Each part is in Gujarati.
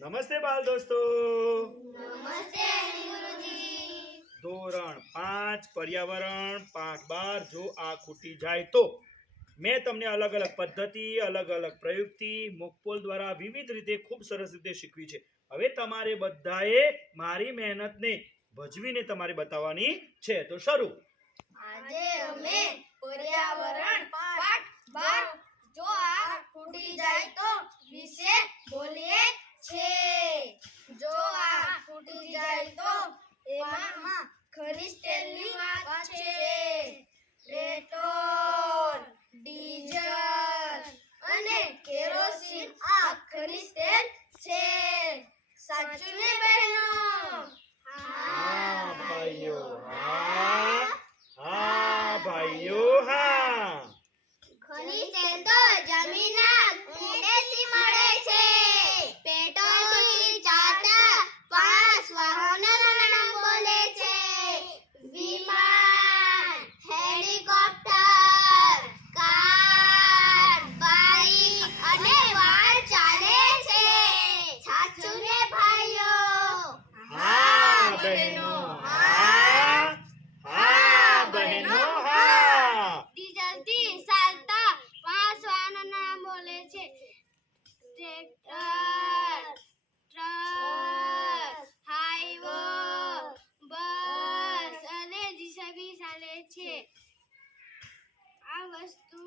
નમસ્તે બાલ દોસ્તો. નમસ્તે ધોરણ પાંચ પર્યાવરણ પાઠ બાર જો આ ખૂટી જાય તો. મેં તમને અલગ અલગ પદ્ધતિ અલગ અલગ પ્રયુક્તિ મોકપોલ દ્વારા વિવિધ રીતે ખૂબ સરસ રીતે શીખવી છે. હવે તમારે બધાએ મારી મહેનતને ભજવીને તમારે બતાવવાની છે. તો શરૂ. આજે અમે પર્યાવરણ પાઠ બાર જો આ ફૂટી જાય તો વિશે બોલીએ છે જો આ ફૂટી જાય તો એમાં ખરીદ તેલની વાત છે પેટ્રોલ ડીઝલ અને કેરોસીન આ ખરીદ તેલ છે સાચું ને બહેનો હા ભાઈઓ હા હા ભાઈઓ હા તેલ તો જમીન વિદેશી મળે છે. પેટ્રોલથી ચાતા પાંચ વાહનો નામ બોલે છે. વિમાન, હેલિકોપ્ટર, કાર, બાઈક અને વાર ચાલે છે. સાચું ને ભાઈઓ, હા, બહેનો. છે. આ વસ્તુ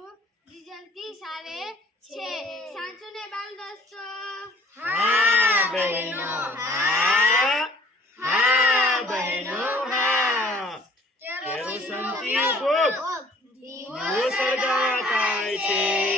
ડીઝલથી ચાલે છે. સાચું ને બાલ દોસ્તો. હા બહેનો હા. હા બહેનો હા. કેરોસીનથી દીવો છે.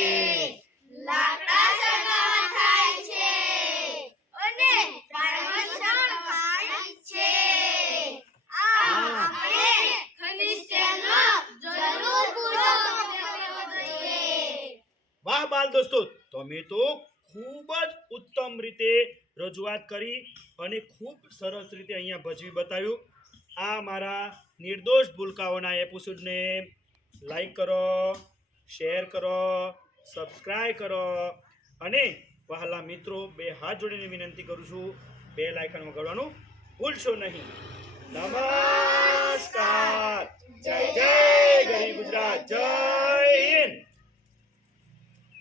વાહ દોસ્તો તમે તો ખૂબ જ ઉત્તમ રીતે રજૂઆત કરી અને ખૂબ સરસ રીતે અહીંયા ભજવી બતાવ્યું. આ મારા નિર્દોષ ભૂલકાઓના એપિસોડને લાઈક કરો શેર કરો સબસ્ક્રાઈબ કરો અને વહાલા મિત્રો બે હાથ જોડીને વિનંતી કરું છું બે લાયકન વગાડવાનું ભૂલશો નહીં. નમસ્કાર. જય જય ગરી ગુજરાત. જય